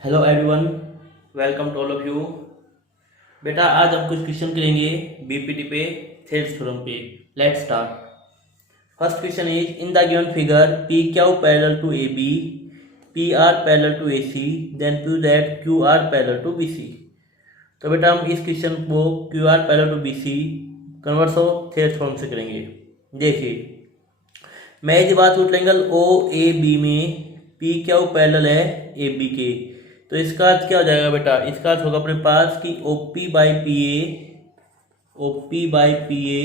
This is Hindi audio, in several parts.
Hello everyone, welcome to all of you. बेटा आज हम कुछ क्वेश्चन करेंगे बीपीटी पे, थेल्स थ्योरम पे। Let's start. First question is in the given figure P Q parallel to A B, P R parallel to A C, then prove that Q R parallel to B C. तो बेटा हम इस क्वेश्चन को Q R parallel to B C converse of Thales theorem से करेंगे। देखिए, मैं यदि बात करूँ ट्रायंगल ओ ए बी में पी क्यू पैरेलल है ए बी के, तो इसका अर्थ क्या हो जाएगा बेटा? इसका अर्थ होगा अपने पास कि O P by P A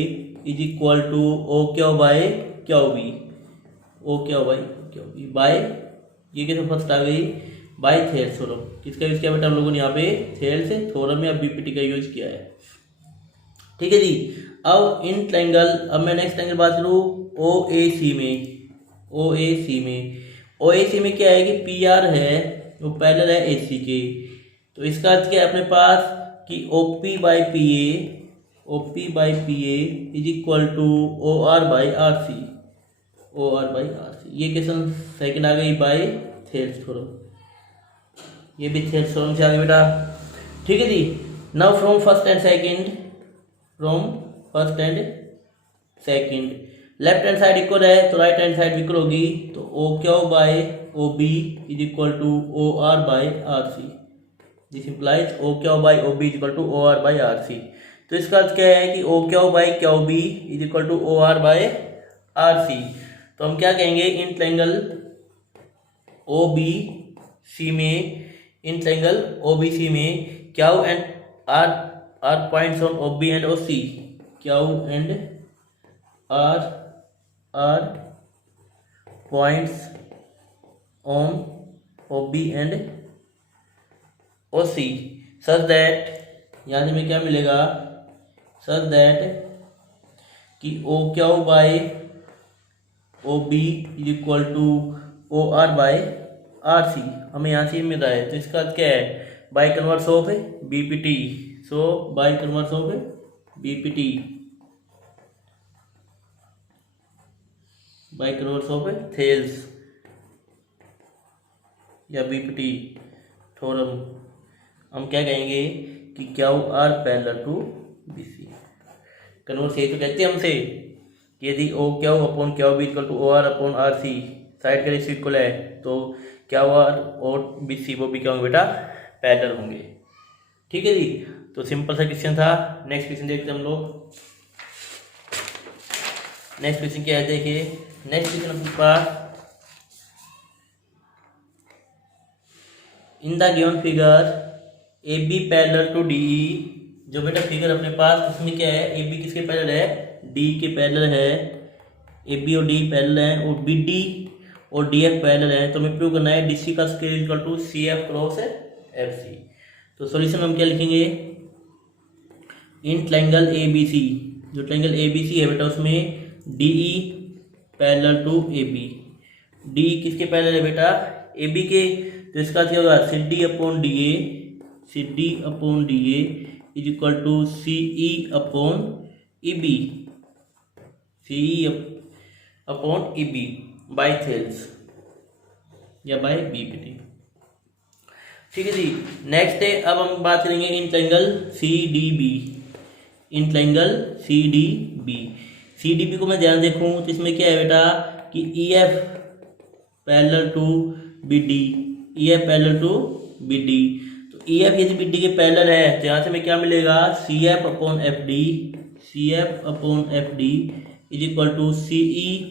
is equal to O Q by Q B, O Q by Q B by, ये कैसे फर्स्ट आ गई? By Thales theorem. किसका यूज किया बेटा हम लोगों ने यहाँ पे? थेल्स थ्योरम या बीपीटी का यूज किया है। ठीक है जी। अब इन ट्रायंगल, अब मैं नेक्स्ट ट्रायंगल बात करूँ ओ ए सी में क्या है कि पी आर है वो पैरेलल है ए सी के, तो इसका अर्थ क्या है अपने पास कि O P by P A is equal to O R by R C, ये क्वेश्चन सेकंड आ गई बाई थेल्स थ्योरम। ये भी थेल्स थ्योरम से आ गई बेटा। ठीक है जी। Now from first and second left hand side equal है तो राइट हैंड साइड इक्वल होगी, तो O Q by O B is equal to O R by R C. This implies O Q by O B is equal to O R by R C. तो इसका अर्थ क्या है कि O Q by Q B is equal to O R by R C. तो हम क्या कहेंगे in triangle O B C में Q and R points on O B and O C, Q and R points on O B and O C such that, यहाँ से हमें क्या मिलेगा? सच दैट कि O Q by O B is equal to O R by R C, हमें यहाँ से मिल रहा है। तो इसका अर्थ क्या है? By converse of BPT. So by converse of BPT, by converse of Thales या बीपीटी थ्योरम, हम क्या कहेंगे कि Q R parallel to B C. Converse यही तो कहते हैं हमसे कि यदि O Q upon Q B equal to O R upon R C, side का रेशियो इक्वल है, तो क्यू आर और बी सी वो भी क्या होंगे बेटा? पैरेलल होंगे। ठीक है जी। तो सिंपल सा क्वेश्चन था। नेक्स्ट क्वेश्चन देखते हैं हम लोग। नेक्स्ट क्वेश्चन क्या है? देखिए, नेक्स्ट क्वेश्चन अपने पास in the given figure A B parallel to D E, जो बेटा फिगर अपने पास उसमें क्या है? ए बी किसके पैरेलल है? डी के पैरेलल है। ए बी और डी पैरेलल है और बी डी और डी एफ पैरेलल है। तो हमें प्रूव करना है डी सी का square equal to C F cross F C. तो सॉल्यूशन हम क्या लिखेंगे? इन ट्रायंगल ए बी सी, जो ट्रायंगल ए बी सी है बेटा उसमें D E parallel to A B, D किसके पैरेलल है बेटा? ए बी के। तो इसका क्या होगा? C D upon D A is equal to C E upon E B, C E upon E B by Thales या बाई बीपीटी। ठीक है जी। नेक्स्ट है, अब हम बात करेंगे in triangle C D B, in triangle C D B. C D B को मैं ध्यान देखूं तो इसमें क्या है बेटा कि E F parallel to B D, E F parallel to B D. तो ई एफ यदि बी डी के पैरेलल है तो यहाँ से हमें क्या मिलेगा? C F upon F D is equal to C E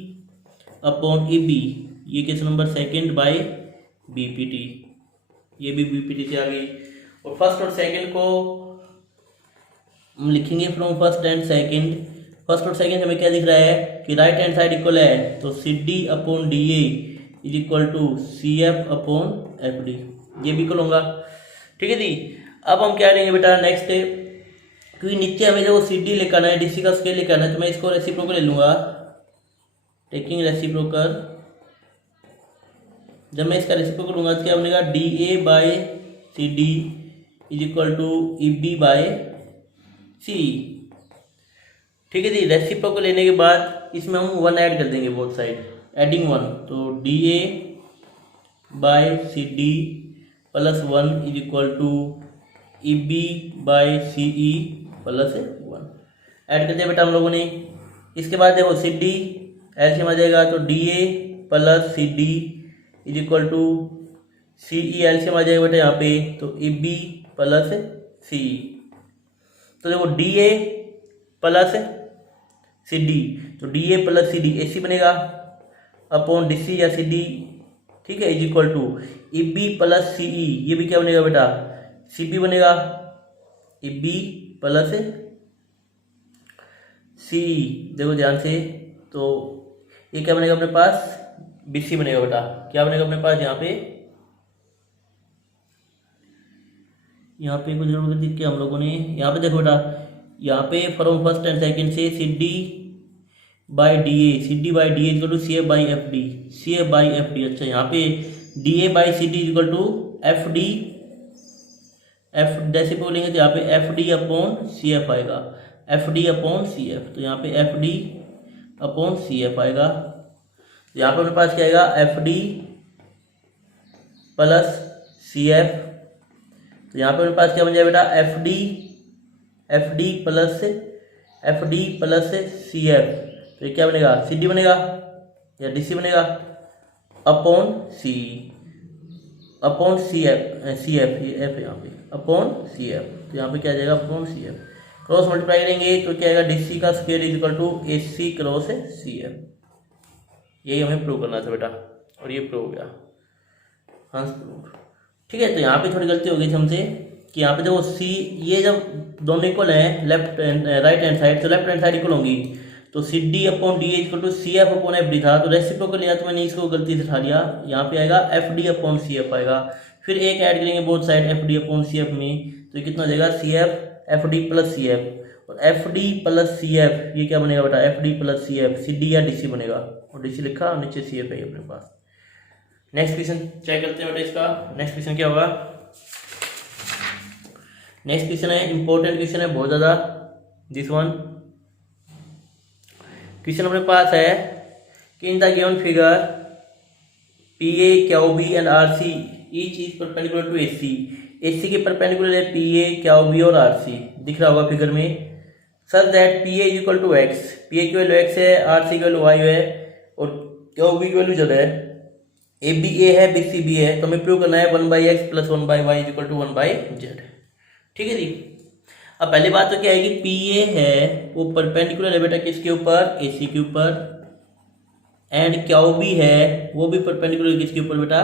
upon E B, ये question number second by BPT. ये भी बीपीटी से आ गई। और फर्स्ट और सेकंड को हम लिखेंगे from first and second. First और सेकंड हमें क्या दिख रहा है कि राइट हैंड साइड इक्वल है, तो C D upon D A is equal to C F upon F D, ये भी इक्वल होगा। ठीक है जी। अब हम क्या करेंगे बेटा नेक्स्ट, क्योंकि नीचे हमें जो सी डी लेकर आना है, डी सी का स्केल लेकर आना है, तो मैं इसको रेसिप्रोकल ले लूँगा। टेकिंग रेसिप्रोकल, जब मैं इसका रेसिप्रोकल लूँगा तो क्या बनेगा? D A by C D is equal to E B by C. ठीक है जी। रेसिप्रोकल लेने के बाद इसमें हम 1 ऐड कर देंगे बोथ साइड, एडिंग 1, तो D A by C D +1 is equal to E B by C E +1 add कर दिया बेटा हम लोगों ने। इसके बाद देखो सी डी एलसीएम आ जाएगा तो D A plus C D is equal to C E LCM आ जाएगा बेटा यहाँ पे तो ई बी प्लस सी ई। तो देखो D A plus C D तो D A plus C D A C बनेगा अपॉन डी सी या सी डी, ठीक है, is equal to E B plus C E, ये भी क्या बनेगा बेटा सी बी बनेगा, ई बी प्लस सी ई। देखो ध्यान से तो ये क्या बनेगा अपने पास बी सी बनेगा बेटा, क्या बनेगा अपने पास यहाँ पे कुछ जरूरत थी क्या हम लोगों ने, यहाँ पे देखो बेटा यहाँ पे फ्रॉम फर्स्ट एंड सेकंड से C D by D A, C D by D A equal to C A by F D, C A by F D. अच्छा यहाँ पे D A by C D equal to F D, F जैसे बोलेंगे तो यहाँ पे F D upon C F आएगा, F D upon C F, तो यहाँ पे F D upon C F आएगा। यहाँ पे अपने पास क्या आएगा F D plus C F, तो यहाँ पे अपने पास क्या बन जाएगा बेटा F D plus C F, तो ये क्या बनेगा सी डी बनेगा या डी सी बनेगा upon C F, C F ये एफ यहाँ पे अपॉन सी एफ, तो यहाँ पे क्या आ जाएगा upon C F. Cross multiply करेंगे तो क्या आएगा डी सी का square is equal to A C cross C F. यही हमें प्रूव करना था बेटा और ये प्रूव हो गया, हाँ प्रूव। ठीक है, तो यहाँ पे थोड़ी गलती हो गई थी हमसे कि यहाँ पे देखो सी ये जब दोनों इक्वल हैं लेफ्ट राइट हैंड साइड, तो लेफ्ट हैंड साइड इक्वल होंगी, तो C D upon D equal to C F upon F D था, तो रेसिप्रोकल लिया तो मैंने इसको गलती से उठा लिया, यहाँ पे आएगा F D upon C F आएगा, फिर एक ऐड करेंगे both side F D upon C F में, तो ये कितना हो जाएगा C F D plus C F, और F D plus C F ये क्या बनेगा बेटा F D plus C F, C D या डी सी बनेगा, और डी सी लिखा और नीचे सी एफ है अपने पास। नेक्स्ट क्वेश्चन चेक करते हैं बेटा इसका, नेक्स्ट क्वेश्चन क्या होगा। नेक्स्ट क्वेश्चन है इंपॉर्टेंट क्वेश्चन है बहुत ज़्यादा, दिस वन क्वेश्चन अपने पास है कि in the given figure P A Q B and R C each is perpendicular to A C के परपेंडिकुलर है पी ए क्यू बी और आर सी, दिख रहा होगा फिगर में, such that P A is equal to X, P A की वैल्यू एक्स है, आर सी की वैल्यू वाई है और क्यू बी की वैल्यू जेड है, ए बी ए है बी सी बी है, तो हमें प्रूव करना है 1/x plus 1/y is equal to 1/z। ठीक है जी, अब पहली बात तो क्या है कि पी ए है वो परपेंडिकुलर है बेटा किसके ऊपर ए सी के ऊपर, एंड क्यू बी है वो भी परपेंडिकुलर किसके ऊपर बेटा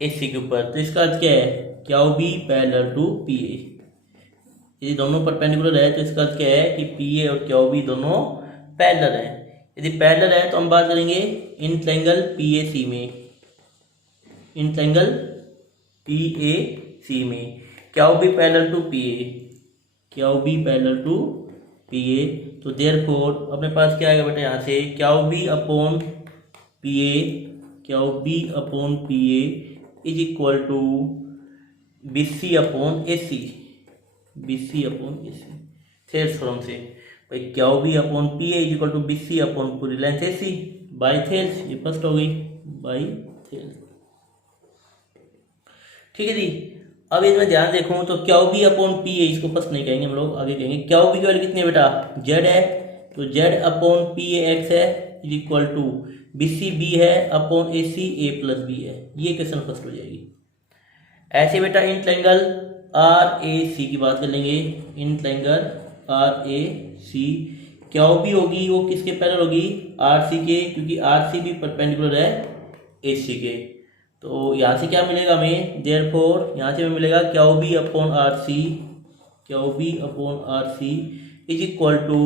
ए सी के ऊपर, तो इसका अर्थ क्या है Q B parallel to P A, यदि दोनों परपेंडिकुलर है तो इसका अर्थ क्या है कि पी ए और क्यू बी दोनों पैरेलल है, यदि पैरेलल है तो हम बात करेंगे in triangle P A C में, in triangle P A C में Q B parallel to P A, Q B parallel to P A, तो देयरफॉर अपने पास क्या आएगा बेटा यहाँ से Q B upon P A, Q B upon P A is equal to B C upon A C, B C upon A C, Thales theorem से भाई Q B upon P A is equal to B C upon पूरी length A C by Thales, ये फर्स्ट हो गई बाई थेल्स। ठीक है जी, अब इसमें ध्यान देखूं तो Q B upon P A, इसको फर्स्ट नहीं कहेंगे हम लोग, आगे कहेंगे क्यू बी की वैल्यू कितनी है बेटा जेड है, तो Z upon P A X है is equal to B C B है upon A C A plus B है, ये क्वेश्चन फर्स्ट हो जाएगी। ऐसे बेटा इन ट्रायंगल आर ए सी की बात कर लेंगे, in triangle R A C Q B होगी वो किसके पैरेलल होगी आर सी के, क्योंकि आर सी भी परपेंडिकुलर है ए सी के, तो यहाँ से क्या मिलेगा हमें देयरफॉर यहाँ से हमें मिलेगा Q B upon R C, Q B upon R C is equal to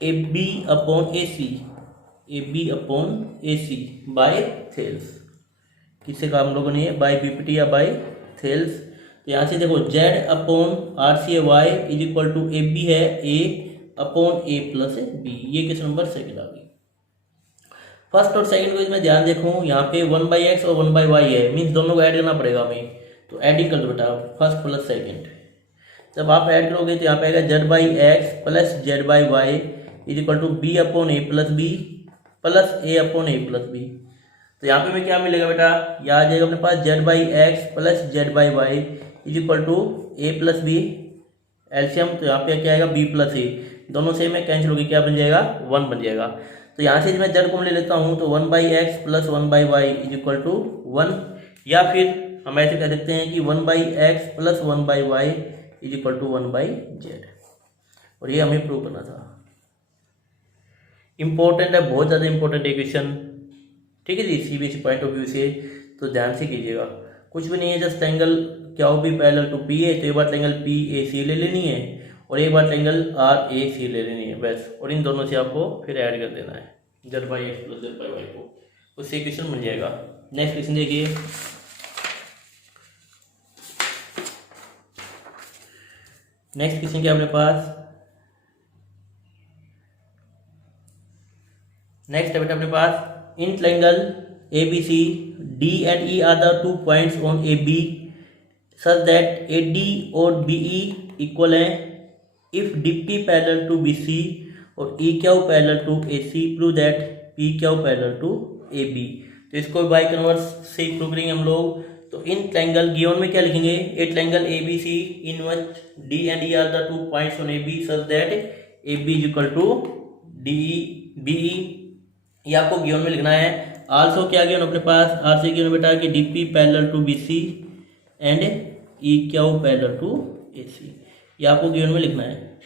A B upon A C, A B upon A C by Thales, किससे कहा हम लोगों ने बाई बीपीटी या बाई थेल्स। तो यहाँ से देखो Z upon R C Y is equal to A B है A upon A plus B, ये क्वेश्चन नंबर सेकंड आ गई। फर्स्ट और सेकंड को इसमें ध्यान देखूं यहाँ पे 1/x और 1/y है, मीन्स दोनों को ऐड करना पड़ेगा हमें, तो ऐडिंग कर दो बेटा फर्स्ट प्लस सेकंड, जब आप ऐड करोगे तो यहाँ पे आएगा z/x plus z/y is equal to B upon A plus B plus A upon A plus B, तो यहाँ पे हमें क्या मिलेगा बेटा, यहाँ आ जाएगा अपने पास Z by X plus Z by Y is equal to A plus B, LCM तो यहाँ पे क्या आएगा बी प्लस ए, दोनों से में कैंसिल होगी, क्या बन जाएगा 1 बन जाएगा। तो यहाँ से मैं जेड को ले लेता हूँ तो 1 by X plus 1 by Y is equal to 1, या फिर हम ऐसे कह सकते हैं कि 1 by X plus 1 by Y is equal to 1 by Z, और ये हमें प्रूव करना था। इंपॉर्टेंट है, बहुत ज़्यादा इंपॉर्टेंट इक्वेशन, ठीक है जी, सीबीएसई पॉइंट ऑफ व्यू से, तो ध्यान से कीजिएगा। कुछ भी नहीं है, जस्ट एंगल क्या हो, B parallel to P A, तो एक बार एंगल पी ए सी ले लेनी है और एक बार एंगल आर ए सी ले लेनी है बस, और इन दोनों से आपको फिर ऐड कर देना है Z by X plus Z by Y को, उससे इक्वेशन बन जाएगा। नेक्स्ट क्वेश्चन देखिए, नेक्स्ट क्वेश्चन क्या अपने पास, नेक्स्ट है बेटा अपने पास in triangle ABC D and E are the 2 points on AB such that AD और BE इक्वल है if DP parallel to BC और EQ parallel to AC prove that PQ parallel to AB। तो इसको बाय कन्वर्स से प्रूव करेंगे हम लोग। तो इन ट्रायंगल गिवन में क्या लिखेंगे, ए triangle ABC in which D and E are the 2 points on AB such that AB is equal to DE BE, ये आपको गिवन में लिखना है। आल्सो क्या गिवन अपने पास, आर से गिवन बेटा कि D P parallel to B C and E Q parallel to A C, ये आपको गिवन में लिखना है,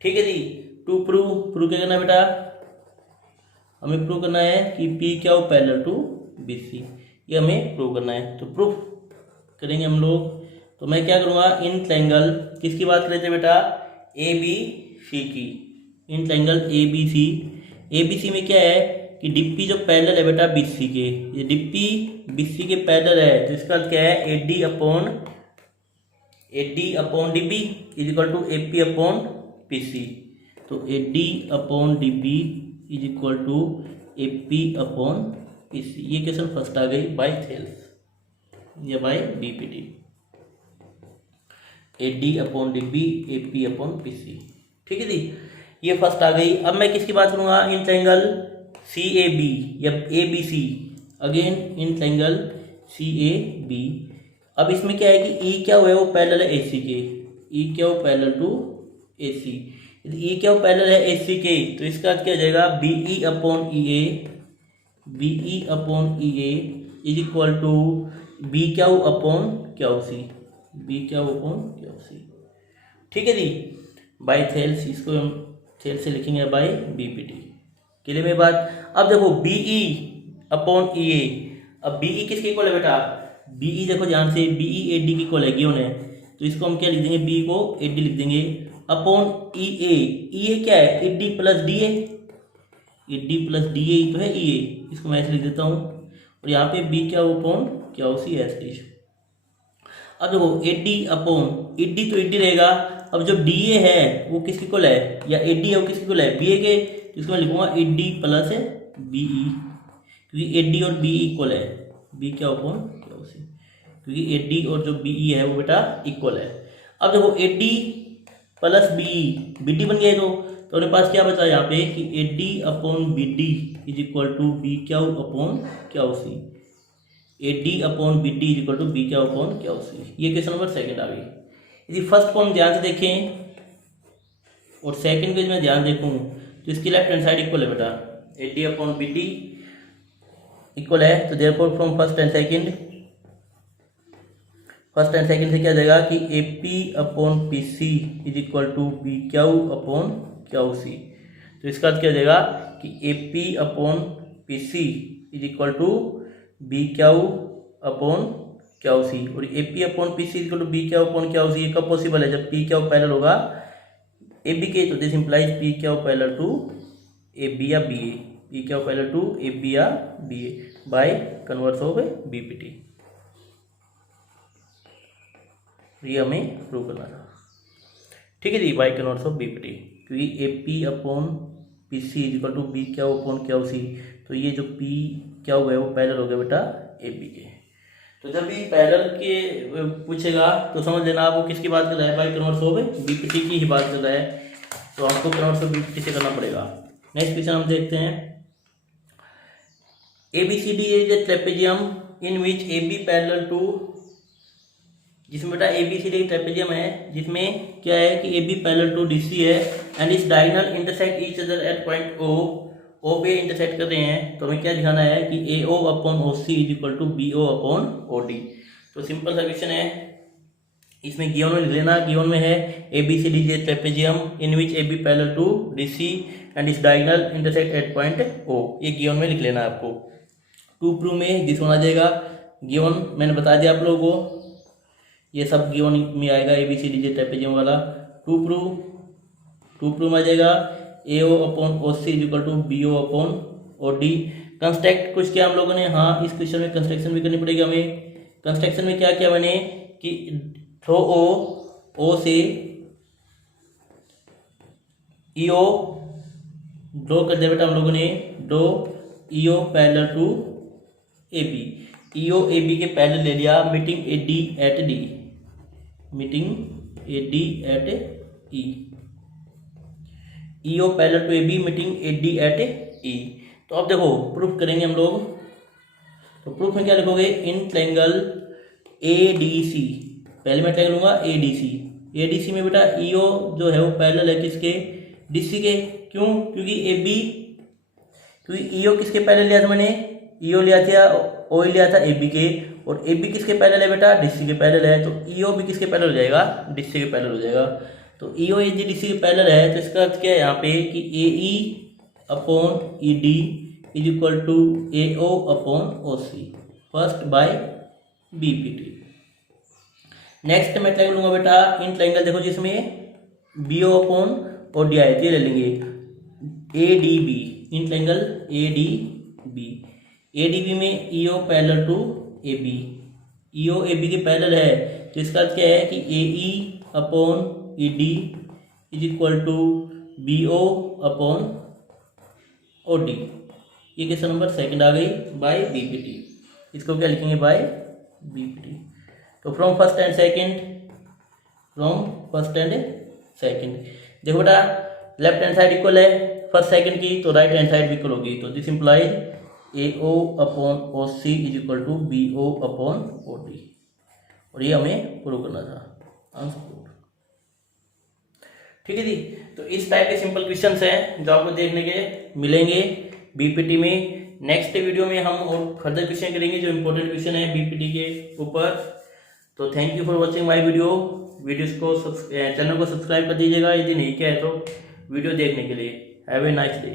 ठीक है जी। टू प्रूव क्या करना है बेटा, हमें प्रूव करना है कि P Q parallel to B C, ये हमें प्रूव करना है। तो प्रूफ करेंगे हम लोग। तो मैं क्या करूँगा, इन ट्रायंगल किसकी बात कर रहे थे बेटा, ए बी सी की, in triangle A B C में क्या है कि डीपी जो पैरेलल है बेटा बीसी के, ये डीपी बीसी के पैरेलल है, तो इसका क्या है AD upon DB is equal to AP upon PC. तो AD upon DB is equal to AP upon PC, ये क्वेश्चन फर्स्ट आ गई बाय थेल्स या by BPT, AD upon DB AP upon PC, ठीक है जी, ये फर्स्ट आ गई। अब मैं किसकी बात करूंगा, इन ट्रायंगल सी ए बी या A B C, again in triangle C A B. अब इसमें क्या है कि ई क्या हुआ है, वो पैरेलल है ए सी के, ई क्या पैरेलल टू ए सी, ई क्या पैरेलल है ए सी के, तो इसका क्या हो जाएगा B E upon E A, B E upon E A is equal to B क्या अपॉन क्या सी, बी क्या अपॉन क्या सी, ठीक है जी, बाय थेल्स, इसको हम थेल्स से लिखेंगे बाय बीपीटी के लिए मेरी बात। अब देखो बीई अपॉन ई ए, अब बीई किसके इक्वल है बेटा, बीई देखो ध्यान से, बीई एडी की इक्वल है गिवन है, तो इसको हम क्या लिख देंगे, बी को एडी लिख देंगे अपॉन ई ए क्या है A D plus D A, A D plus D A तो है ई ए, इसको मैं ऐसे लिख देता हूँ, और यहाँ पे बी क्या अपॉन क्या सी एस टी। अब देखो एडी अपॉन एडी तो एडी रहेगा, अब जो डी ए है वो किसकी इक्वल है, या एडी है वो किसकी इक्वल है बी ए के, तो इसको मैं लिखूंगा एडी प्लस बीई, क्योंकि एडी और बीई इक्वल है, बी क्या अपॉन क्या सी, क्योंकि एडी और जो बीई है वो बेटा इक्वल है। अब देखो एडी प्लस बीई बीडी बन गया, तो अपने पास क्या बचा यहाँ पे कि AD upon BD is equal to B क्या अपॉन क्या C, AD upon BD is equal to B क्या अपॉन क्या सी, ये क्वेश्चन नंबर सेकंड आ गई। यदि फर्स्ट फॉर्म ध्यान से देखें और सेकंड पेज में ध्यान देखूं तो इसकी लेफ्ट हैंड साइड इक्वल है बेटा, एडी अपॉन बीडी इक्वल है, तो therefore from first and second से क्या जाएगा कि AP upon PC is equal to B Q upon Q C, तो इसका क्या जाएगा कि AP upon PC is equal to B Q upon Q C, और AP upon PC equal to B Q upon Q C, ये कब पॉसिबल है, जब पी क्यू पैरेलल होगा ए बी के, तो this implies P Q parallel to A B या B A, P Q parallel to A B या B A by converse of BPT, ये हमें प्रूव करना था, ठीक है जी, बाय कन्वर्स ऑफ बीपीटी, क्योंकि A P upon P C is equal to B Q upon Q C, तो ये जो पी क्यू है वो पैरेलल हो गया बेटा ए बी के। तो जब भी पैरेलल के पूछेगा तो समझ लेना आप वो किसकी बात कर रहा है, बाय कन्वर्स ऑफ बीपीटी की ही बात कर रहा है, तो हमको कन्वर्स ऑफ बीपीटी से करना पड़ेगा। नेक्स्ट क्वेश्चन हम देखते हैं, ABCD is a trapezium in which AB parallel to, जिसमें बेटा ABCD ट्रेपेजियम है जिसमें क्या है कि AB पैरेलल टू DC है and its diagonal intersect each other at point O पे इंटरसेक्ट कर रहे हैं, तो हमें क्या दिखाना है कि AO upon OC is equal to BO upon OD। तो सिंपल सा क्वेश्चन है, इसमें गिवन में लिख लेना, गिवन में है ABCD is a trapezium in which AB parallel to DC and its diagonal intersect at point O, ये गिवन में लिख लेना है आपको। टू प्रूव में दिस वन आ जाएगा, गिवन मैंने बता दिया आप लोगों को, ये सब गिवन में आएगा ABCD जे ट्रेपेजियम वाला। टू प्रूव आ जाएगा AO upon OC is equal to BO upon OD। Construct कुछ किया हम लोगों ने, हाँ इस क्वेश्चन में कंस्ट्रक्शन भी करनी पड़ेगी हमें। कंस्ट्रक्शन में क्या किया मैंने कि थ्रो O से EO ड्रॉ कर दिया बेटा हम लोगों ने, draw EO parallel to AB, EO AB के पैरेलल ले लिया, meeting AD at D, meeting AD at E, EO parallel to AB meeting AD at E। तो अब देखो प्रूफ करेंगे हम लोग, तो प्रूफ में क्या लिखोगे, इन ट्रायंगल ADC, पहले मैं ट्रायंगल लूंगा ADC में बेटा EO जो है वो पैरेलल है किसके, DC के। क्यों, क्योंकि EO किसके पैरेलल लिया था मैंने, EO लिया था, OE लिया था AB के, और AB किसके पैरेलल है बेटा, DC के पैरेलल है, तो EO भी किसके पैरेलल हो जाएगा, DC के पैरेलल हो जाएगा। तो EO AG DC के पैरेलल है, तो इसका अर्थ क्या है यहाँ पे कि AE upon ED is equal to AO upon OC, first by BPT। Next मैं ट्रायंगल लूंगा बेटा, इन ट्रायंगल देखो जिसमें BO अपॉन OD आए थे, ले लेंगे ADB, इन ट्रायंगल ADB में EO parallel to AB, EO AB के पैरेलल है, तो इसका अर्थ क्या है कि AE upon ED is equal to BO upon OD। ये क्वेश्चन नंबर सेकंड आ गई बाय BPT, इसको क्या लिखेंगे बाय BPT। तो फ्रॉम फर्स्ट एंड सेकंड देखो बेटा, लेफ्ट हैंड साइड इक्वल है फर्स्ट सेकंड की, तो राइट हैंड साइड भी इक्वल होगी, तो this implies AO upon OC is equal to BO upon OD, और ये हमें प्रूव करना था, आंसर प्रूव। ठीक है जी, तो इस टाइप के सिंपल क्वेश्चंस हैं जो आपको देखने के मिलेंगे BPT में। नेक्स्ट वीडियो में हम और फर्दर क्वेश्चन करेंगे जो इंपॉर्टेंट क्वेश्चन है BPT के ऊपर। तो thank you for watching my videos को चैनल को सब्सक्राइब कर दीजिएगा यदि नहीं किया है तो, वीडियो देखने के लिए। Have a nice day.